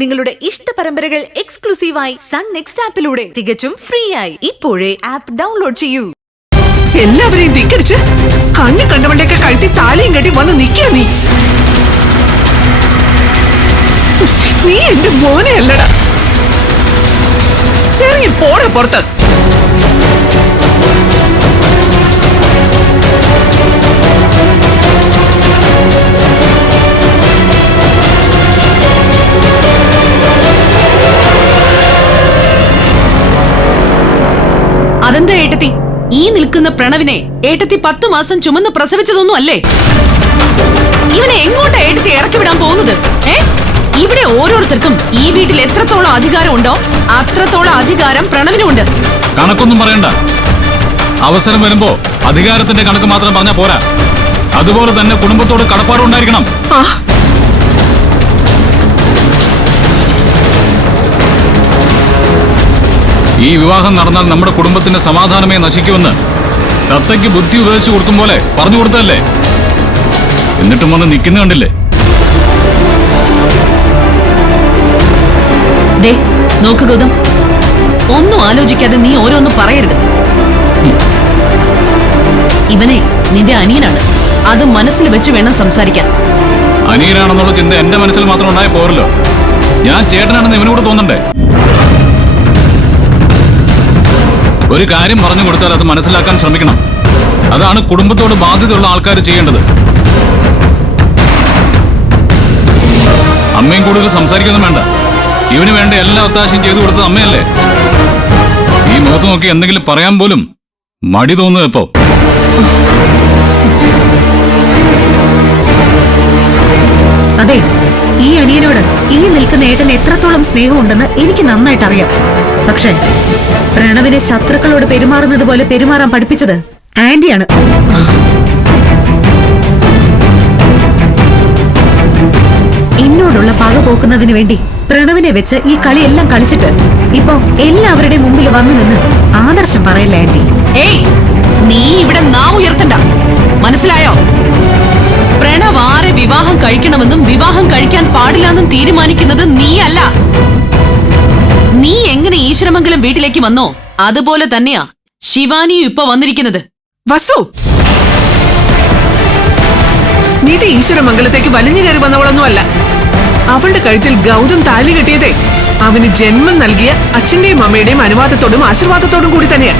നിങ്ങളുടെ ഇഷ്ട പരമ്പരകൾ എക്സ്ക്ലൂസീവായി സൺ നെക്സ്റ്റ് ആപ്പിലൂടെ തികച്ചും ഫ്രീ ആയി ഇപ്പോഴേ ആപ്പ് ഡൗൺലോഡ് ചെയ്യൂ. എല്ലാവരെയും ധിക്കരിച്ച് കണ്ണി കണ്ടവളുടെയൊക്കെ കഴുത്തി താലിയും കെട്ടി വന്ന് നിൽക്കുക നീ എന്റെ മോനെ അല്ലടാ. ഇറങ്ങി പോടാ പുറത്ത്. അതെന്താ ഏട്ടത്തി, ഈ നിൽക്കുന്ന പ്രണവിനെ ഏട്ടത്തി 10 മാസം ചുമന്ന് പ്രസവിച്ചതൊന്നും അല്ലേ? ഇവനെ എങ്ങോട്ടാ ഏട്ടത്തി ഇറക്കി വിടാൻ പോകുന്നത്? ഇവിടെ ഓരോരുത്തർക്കും ഈ വീട്ടിൽ എത്രത്തോളം അധികാരം ഉണ്ടോ അത്രത്തോളം അധികാരം പ്രണവിനുണ്ട്. കണക്കൊന്നും പറയണ്ട. അവസരം വരുമ്പോ അധികാരത്തിന്റെ കണക്ക് മാത്രം പറഞ്ഞാ പോരാ, അതുപോലെ തന്നെ കുടുംബത്തോട് കടപ്പാടുണ്ടായിരിക്കണം. ഈ വിവാഹം നടന്നാൽ നമ്മുടെ കുടുംബത്തിന്റെ സമാധാനമേ നശിക്കുമെന്ന് തത്തയ്ക്ക് ബുദ്ധി ഉപദേശിച്ചു കൊടുക്കും പോലെ പറഞ്ഞു കൊടുത്തല്ലേ, എന്നിട്ടും വന്ന് നിൽക്കുന്ന കണ്ടില്ലേ? നോക്ക് ഗൗതം, ഒന്നും ആലോചിക്കാതെ നീ ഓരോന്നും പറയരുത്. ഇവനെ നിന്റെ അനിയനാണ്, അത് മനസ്സിൽ വെച്ച് വേണം സംസാരിക്കാൻ. അനിയനാണെന്നുള്ള ചിന്ത എന്റെ മനസ്സിൽ മാത്രം ഉണ്ടായ പോരല്ലോ, ഞാൻ ചേട്ടനാണെന്ന് ഇവനോട് തോന്നണ്ടേ? ഒരു കാര്യം പറഞ്ഞു കൊടുത്താൽ അത് മനസ്സിലാക്കാൻ ശ്രമിക്കണം. അതാണ് കുടുംബത്തോട് ബാധ്യതയുള്ള ആൾക്കാർ ചെയ്യേണ്ടത്. അമ്മയും കൂടുതൽ സംസാരിക്കൊന്നും വേണ്ട. ഇവന് വേണ്ട എല്ലാ ഒത്താശയും ചെയ്തു കൊടുത്തത് അമ്മയല്ലേ? ഈ മുഖത്ത് നോക്കി എന്തെങ്കിലും പറയാൻ പോലും മടി തോന്നുന്നത് ഇപ്പോ. അതെ, ഈ അനിയനോട് ഈ നിൽക്കുന്ന ഏട്ടന് എത്രത്തോളം സ്നേഹമുണ്ടെന്ന് എനിക്ക് നന്നായിട്ട് അറിയാം. പക്ഷേ പ്രണവിനെ ശത്രുക്കളോട് പെരുമാറുന്നത് പോലെ പെരുമാറാൻ പഠിപ്പിച്ചത് ആന്റിയാണ്. എന്നോടുള്ള പക പോക്കുന്നതിന് വേണ്ടി പ്രണവിനെ വെച്ച് ഈ കളിയെല്ലാം കളിച്ചിട്ട് ഇപ്പൊ എല്ലാവരുടെയും മുമ്പിൽ വന്നു നിന്ന് ആദർശം പറയല്ലേ ആന്റി? നീ ഇവിടെ നാം ഉയർത്തണ്ട, മനസ്സിലായോ? പ്രണവ് ആരെ വിവാഹം കഴിക്കണമെന്നും വിവാഹം കഴിക്കാൻ പാടില്ലെന്നും തീരുമാനിക്കുന്നത് നീയല്ല. നീ എങ്ങനെ ഈശ്വരമംഗലം വീട്ടിലേക്ക് വന്നോ അതുപോലെ തന്നെയാ ശിവാനിയും ഇപ്പൊ വന്നിരിക്കുന്നത്. വസു, നീതി ഈശ്വരമംഗലത്തേക്ക് വലിഞ്ഞു കയറി വന്നവളൊന്നും അല്ല. അവളുടെ കഴുത്തിൽ ഗൗതം താലി കെട്ടിയതേ അവന് ജന്മം നൽകിയ അച്ഛന്റെയും അമ്മയുടെയും അനുവാദത്തോടും ആശീർവാദത്തോടും കൂടി തന്നെയാ.